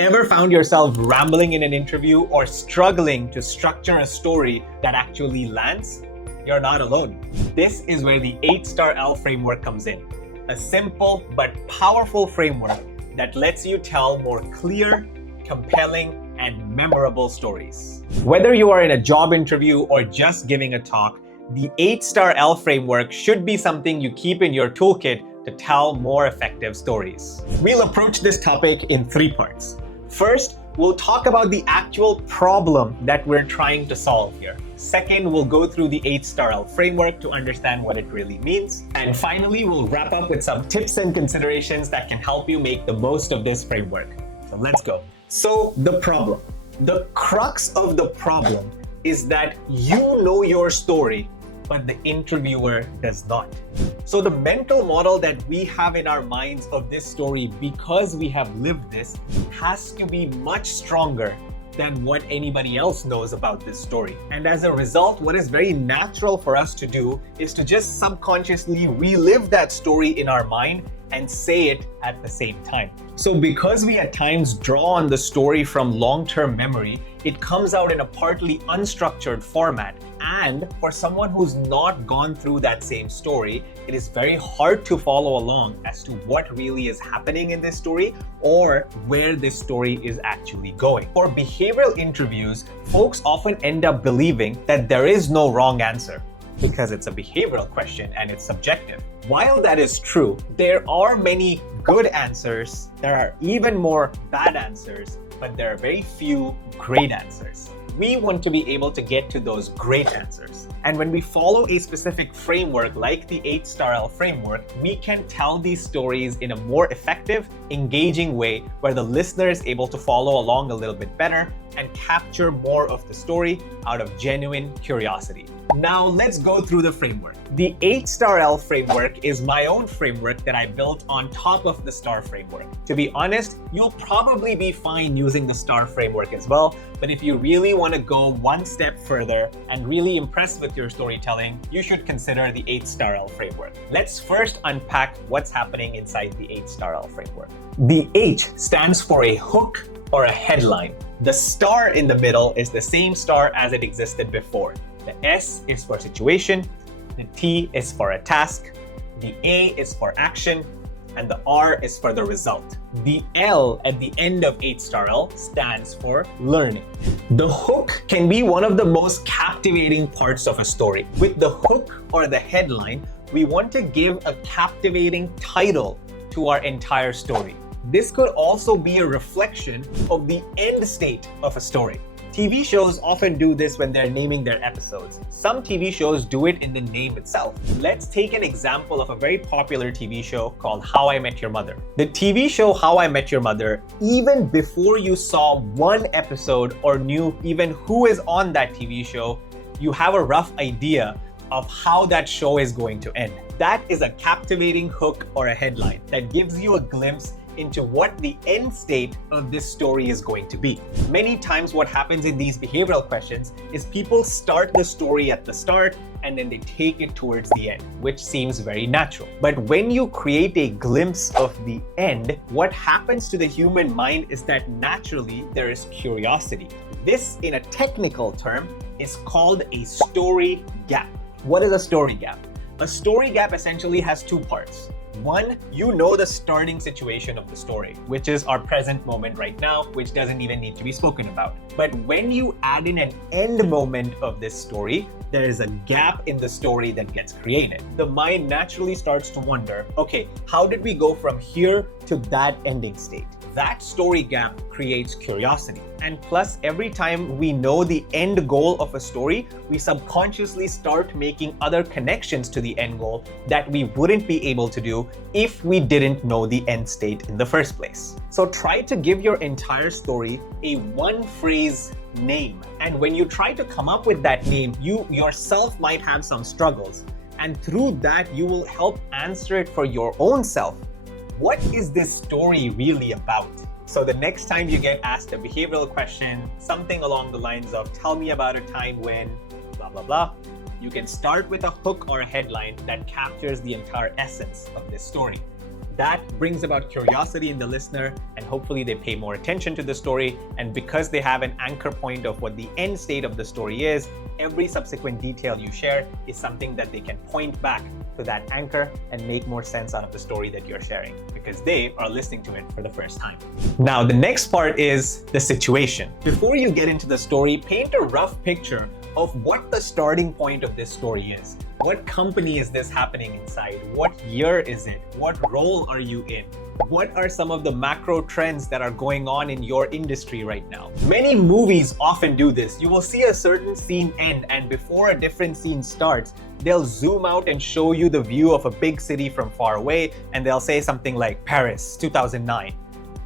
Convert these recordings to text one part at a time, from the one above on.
Ever found yourself rambling in an interview or struggling to structure a story that actually lands? You're not alone. This is where the HSTARL framework comes in. A simple but powerful framework that lets you tell more clear, compelling, and memorable stories. Whether you are in a job interview or just giving a talk, the HSTARL framework should be something you keep in your toolkit to tell more effective stories. We'll approach this topic in 3 parts. First, we'll talk about the actual problem that we're trying to solve here. Second, we'll go through the HSTARL framework to understand what it really means. And finally, we'll wrap up with some tips and considerations that can help you make the most of this framework. So let's go. So the problem. The crux of the problem is that you know your story, but the interviewer does not. So the mental model that we have in our minds of this story, because we have lived this, has to be much stronger than what anybody else knows about this story. And as a result, what is very natural for us to do is to just subconsciously relive that story in our mind and say it at the same time. So because we at times draw on the story from long-term memory, it comes out in a partly unstructured format. And for someone who's not gone through that same story, it is very hard to follow along as to what really is happening in this story or where this story is actually going. For behavioral interviews, folks often end up believing that there is no wrong answer because it's a behavioral question and it's subjective. While that is true, there are many good answers, there are even more bad answers, but there are very few great answers. We want to be able to get to those great answers. And when we follow a specific framework like the HSTARL framework, we can tell these stories in a more effective, engaging way where the listener is able to follow along a little bit better and capture more of the story out of genuine curiosity. Now let's go through the framework. The HSTARL framework is my own framework that I built on top of the STAR framework. To be honest, you'll probably be fine using the STAR framework as well, but if you really want to go one step further and really impress with your storytelling, you should consider the HSTARL framework. Let's first unpack what's happening inside the HSTARL framework. The H stands for a hook or a headline. The star in the middle is the same star as it existed before. The S is for situation, the T is for a task, the A is for action, and the R is for the result. The L at the end of HSTARL stands for learning. The hook can be one of the most captivating parts of a story. With the hook or the headline, we want to give a captivating title to our entire story. This could also be a reflection of the end state of a story. TV shows often do this when they're naming their episodes. Some TV shows do it in the name itself. Let's take an example of a very popular TV show called How I Met Your Mother. The TV show How I Met Your Mother, even before you saw one episode or knew even who is on that TV show, you have a rough idea of how that show is going to end. That is a captivating hook or a headline that gives you a glimpse into what the end state of this story is going to be. Many times what happens in these behavioral questions is people start the story at the start and then they take it towards the end, which seems very natural. But when you create a glimpse of the end, what happens to the human mind is that naturally there is curiosity. This, in a technical term, is called a story gap. What is a story gap? A story gap essentially has 2 parts. One, you know the starting situation of the story, which is our present moment right now, which doesn't even need to be spoken about. But when you add in an end moment of this story, there is a gap in the story that gets created. The mind naturally starts to wonder, okay, how did we go from here to that ending state? That story gap creates curiosity. And plus, every time we know the end goal of a story, we subconsciously start making other connections to the end goal that we wouldn't be able to do if we didn't know the end state in the first place. So try to give your entire story a one-phrase name. And when you try to come up with that name, you yourself might have some struggles. And through that, you will help answer it for your own self. What is this story really about? So the next time you get asked a behavioral question, something along the lines of, tell me about a time when, blah, blah, blah, you can start with a hook or a headline that captures the entire essence of this story. That brings about curiosity in the listener, and hopefully they pay more attention to the story. And because they have an anchor point of what the end state of the story is, every subsequent detail you share is something that they can point back to that anchor and make more sense out of the story that you're sharing, because they are listening to it for the first time. Now, the next part is the situation. Before you get into the story, paint a rough picture of what the starting point of this story is. What company is this happening inside? What year is it? What role are you in? What are some of the macro trends that are going on in your industry right now? Many movies often do this. You will see a certain scene end, and before a different scene starts, they'll zoom out and show you the view of a big city from far away, and they'll say something like Paris, 2009.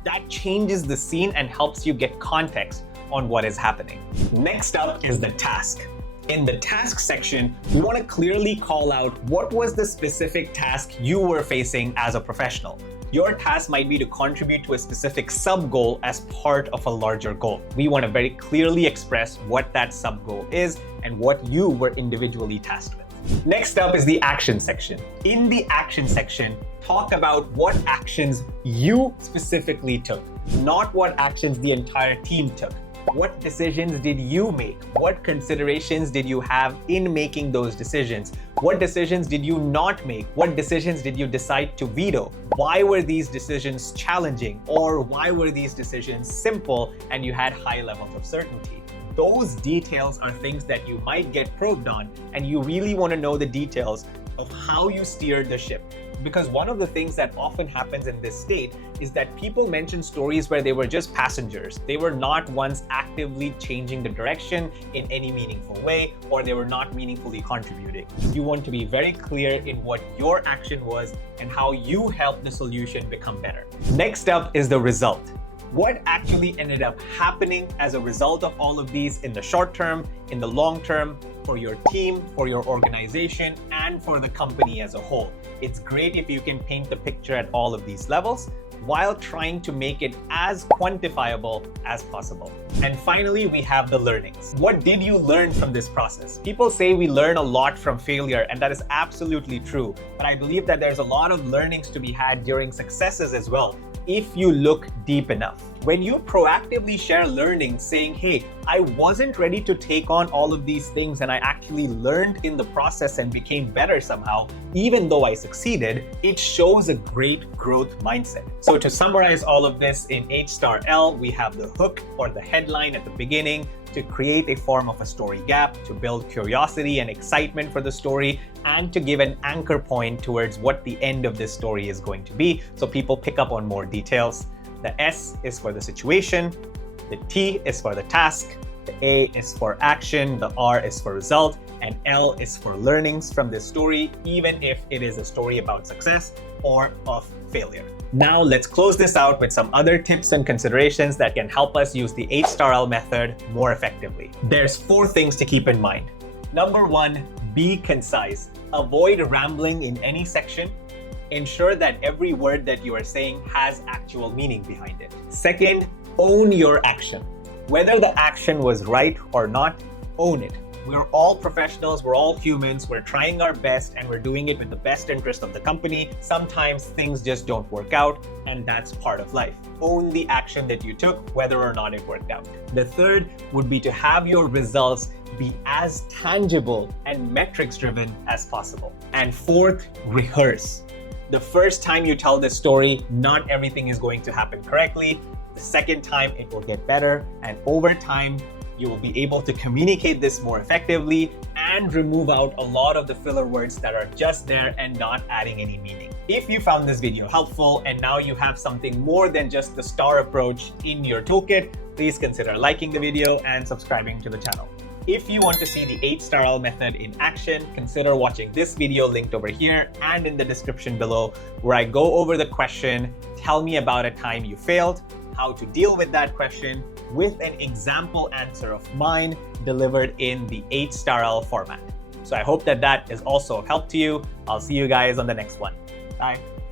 That changes the scene and helps you get context on what is happening. Next up is the task. In the task section, you want to clearly call out what was the specific task you were facing as a professional. Your task might be to contribute to a specific sub-goal as part of a larger goal. We want to very clearly express what that sub-goal is and what you were individually tasked with. Next up is the action section. In the action section, talk about what actions you specifically took, not what actions the entire team took. What decisions did you make? What considerations did you have in making those decisions? What decisions did you not make? What decisions did you decide to veto? Why were these decisions challenging? Or why were these decisions simple and you had high levels of certainty? Those details are things that you might get probed on, and you really want to know the details of how you steered the ship. Because one of the things that often happens in this state is that people mention stories where they were just passengers. They were not once actively changing the direction in any meaningful way, or they were not meaningfully contributing. You want to be very clear in what your action was and how you helped the solution become better. Next up is the result. What actually ended up happening as a result of all of these in the short term, in the long term, for your team, for your organization, and for the company as a whole. It's great if you can paint the picture at all of these levels while trying to make it as quantifiable as possible. And finally, we have the learnings. What did you learn from this process? People say we learn a lot from failure, and that is absolutely true. But I believe that there's a lot of learnings to be had during successes as well, if you look deep enough. When you proactively share learning, saying, hey, I wasn't ready to take on all of these things and I actually learned in the process and became better somehow, even though I succeeded, it shows a great growth mindset. So to summarize all of this in HSTARL, we have the hook or the headline at the beginning to create a form of a story gap, to build curiosity and excitement for the story, and to give an anchor point towards what the end of this story is going to be, so people pick up on more details. The S is for the situation, the T is for the task, the A is for action, the R is for result, and L is for learnings from this story, even if it is a story about success or of failure. Now let's close this out with some other tips and considerations that can help us use the HSTARL method more effectively. There's 4 things to keep in mind. Number 1, be concise. Avoid rambling in any section. Ensure that every word that you are saying has actual meaning behind it. Second, own your action. Whether the action was right or not, own it. We're all professionals, we're all humans, we're trying our best, and we're doing it with the best interest of the company. Sometimes things just don't work out, and that's part of life. Own the action that you took, whether or not it worked out. The third would be to have your results be as tangible and metrics driven as possible. And fourth, rehearse. The first time you tell this story, not everything is going to happen correctly. The second time, it will get better, and over time, you will be able to communicate this more effectively and remove out a lot of the filler words that are just there and not adding any meaning. If you found this video helpful and now you have something more than just the STAR approach in your toolkit, please consider liking the video and subscribing to the channel. If you want to see the HSTARL method in action, consider watching this video linked over here and in the description below, where I go over the question, tell me about a time you failed, how to deal with that question, with an example answer of mine delivered in the HSTARL format. So I hope that that is also of help to you. I'll see you guys on the next one. Bye.